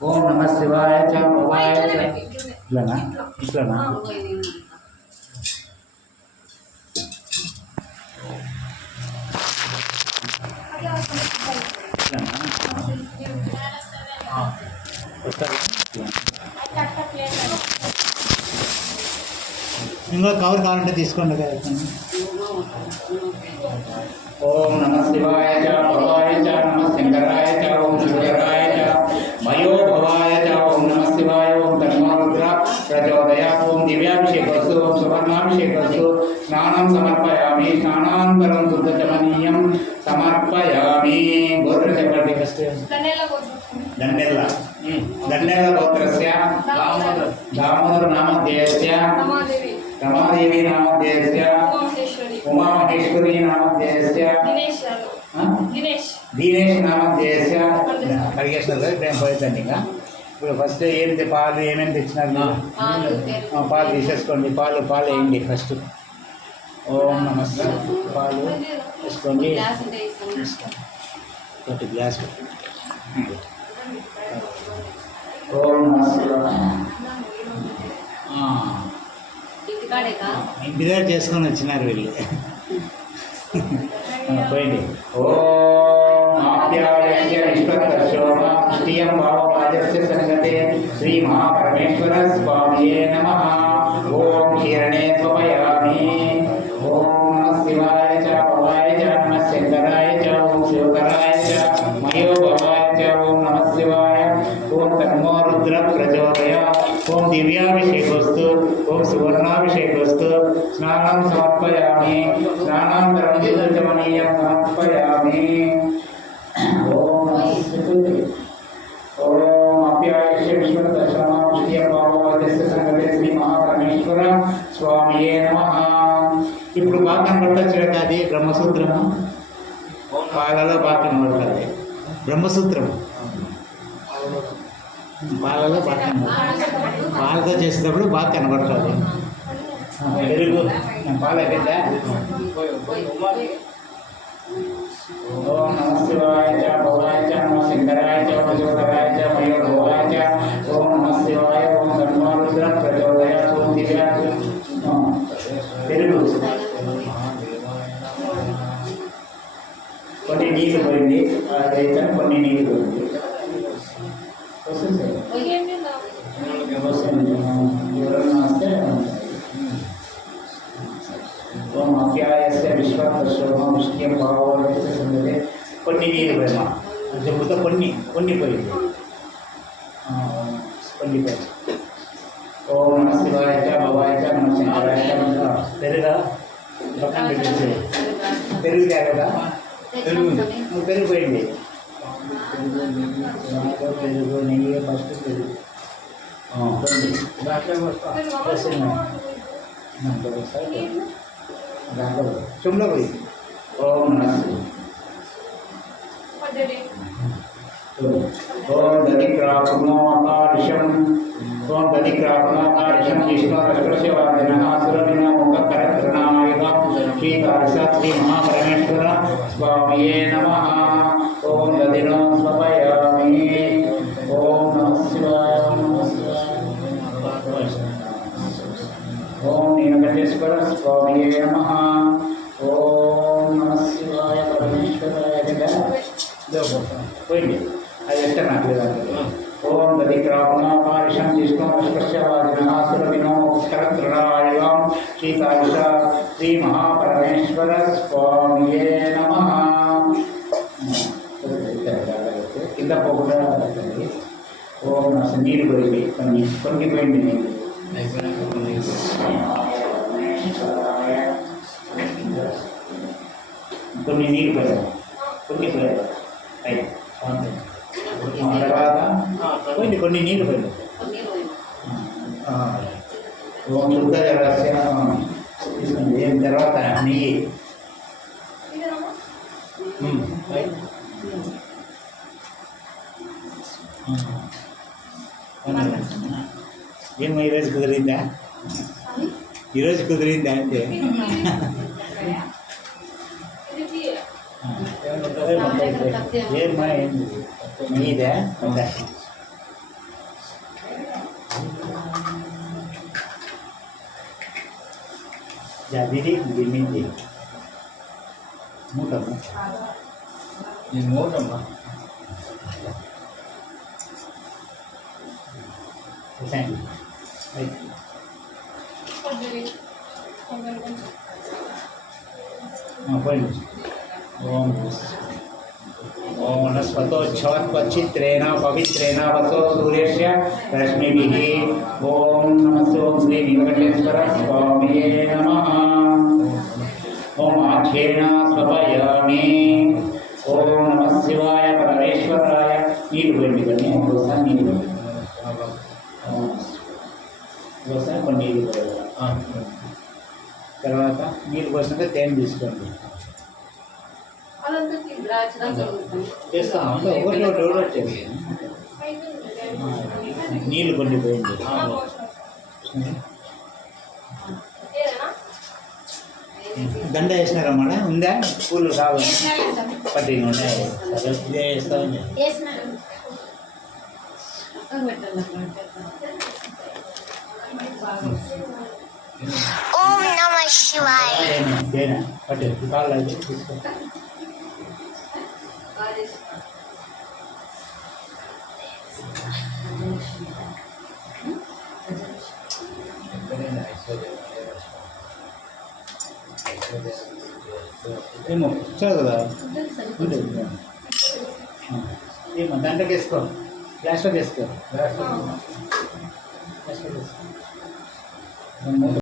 ఓం నమ శివాయ భవాయ ఇట్లానా ఇట్లానా? ఇంకో కవర్ కావాలంటే తీసుకోండి కదా. ఓం నమ శివాయ చ భవాయ చ నమ శంకరాయ చ ఓం శంకరాయ చ మయో భవాయ చ ఓం నమ శివాయ ఓం తన్మరుద్ర ప్రచోదయ ఓం దివ్యాభిషేకస్తు ఓం సువర్ణాభిషేకస్తు స్నానం సమర్పయామి స్నానాంతరం శుద్ధచమనీయం సమర్పయామి గోత్ర చెప్పండి ఫస్ట్ దండెల్ల. దండెల్ల గోత్రస్య. దామోదర్. దామోదర నామధ్యేయస్య. రమాదేవి. రమాదేవి నామధ్యేయస్య. ఉమామహేశ్వరి. ఉమామహేశ్వరి నామధ్యేయస్య. దినేష్ యాదవ్ ఆ? దినేష్. దీనేష్ నామధ్యేయస్య. కడిగేసినారు ఇప్పుడు ఏం పోయిందండి ఇంకా? ఇప్పుడు ఫస్ట్ ఏంటి పాలు ఏమేమి తెచ్చినారు? పాలు, తీసేసుకోండి పాలు పాలు వేయండి ఫస్ట్ ఓం నమస్తే పాలు వేసుకోండి గ్లాస్ ఉంటే ఇస్తాను. ఒకటి గ్లాస్. ఇంటికాడేగా ఇంటి దగ్గర చేసుకొని వచ్చినారు వీళ్ళు. పోయింది. ఓం సంగతే శ్రీ మహాపరమేశ్వర స్వామి నమ. ఓం క్షీరణే స్వపయామి. ఓం సువర్ణాభిషేకోస్తు స్నానం సమర్పయామి. స్నానాంతరం దివ్యమనీయం సమర్పయామి. ఓం నమస్తే ఓం అప్యాయస్య విశ్వదశమాష్టియ భావవాదస్య సంగతే శ్రీ మహాపరమేశ్వర స్వామియే నమః. ఇప్పుడు బాగా కనబడచ్చు కదా అది బ్రహ్మసూత్రము? పాలలో బాగా కనబడుతుంది బ్రహ్మసూత్రం పాలలో బాగా కనబడుతుంది పాలతో చేసేటప్పుడు బాగా కనబడుతుంది. పెరుగు. పాలు కదా ఓం నమ శివాయ భవాయ నమ శంకరాయ చ ఓం ఓం నమ శివాయ ఓం ప్రచోదయ ఓం దివ్య పెరుగు. కొన్ని నీళ్ళు పోయింది. అయితే కొన్ని నీళ్ళు పోయింది. కొన్ని నీళ్ళు పోయమా అని చెబుతా కొన్ని కొన్ని పోయింది ఆ, కొన్ని పోయి ఓం నమ శివాయ చ భవాయ చ నమ శంకరాయ చ నమ పెరుగా పక్కన పెట్టేసి పెరుగు కదా పెరుగు నువ్వు పెరుగు పోయింది దాంట్లో పెరుగు నెయ్యి ఫస్ట్ పెరుగు ఆ, కొన్ని వస్తుంది దాంట్లో వస్తాయి దాంట్లో చుమ్లో పోయి ఓం నమస్తే ऋषिक्रात्मोकारिशं त्वं दधिक्रात्मोकारिशं विष्णुरस्त्रशिवादिनः श्रीकारिषत् श्रीमहापरमेश्वर स्वामिये नमः। ॐ दधिनो स्वपयामि ॐ नमः। शिवाय ॐ नीलकण्ठेश्वर स्वामिये नमः शिवाय परमेश्वराय कोई नहीं नाटक పరమేశ్వరాయ పోయింది అది ఎట్ట నాకు లేదా ఓం దధిక్రాపుణాపారిషం విష్ణుస్పర్శవాదిన సురవినో కరత్రణాయుగం శ్రీకాళిష శ్రీ మహాపరమేశ్వర స్వామియే నమ కింద పోకుండా ఓం నా నీరు పోయింది కొన్ని కొనిపోయింది నీరు కొన్ని నీళ్ళు పోయారు కొన్ని పోయారు అయ్యి తర్వాత కొన్ని కొన్ని నీళ్ళు పోయారు ఆ, ఓం శుద్ధ జలస్య తీసుకుంది ఏం తర్వాత నెయ్యి ఉమ్, అయ్యి. ఆ, ఏమో ఈరోజు కుదిరిందా ఈరోజు కుదిరిందా అంటే ఏమన్నా ఏమన్నా ఏంది ఇదే ఓకే ఇది దీన్ని మూటమ్మా నేను మూటమ్మా కొంచెం పోయింది ఓం ఓం వనస్పతోచ్ఛవత్పచ్చిత్రేణ పవిత్రేణ వసో సూర్యస్య రశ్మిభిः ఓం నమస్తే ఓం శ్రీ నీలకంఠేశ్వర స్వామియే నమః ఓం ఆఖ్యేన స్వపయామి ఓం నమ శివాయ పరమేశ్వరాయ నీళ్ళు పోయింది కానీ ఒకసారి నీళ్ళు పోయింది ఒకసారి కొన్ని నీళ్ళు పోయాలి తర్వాత నీళ్ళు పోసినాక తేనె తీసుకోండి నీళ్ళు కొన్ని పోయింది. దండ వేసినారమ్మా ఉందా? పూలు కావాలి. పట్టిన ఉన్నాయి? సరే, ఇదే వేస్తామని ఓం నమ శివాయ. పట్టే కాళ్ళు అయితే తీసుకో. ఏమో వచ్చావు కదా? ఉంటుంది ఏమో దాంట్లోకి వేసుకో. గ్యాస్లోకి వేసుకో. గ్యాస్లోకి వేసుకో.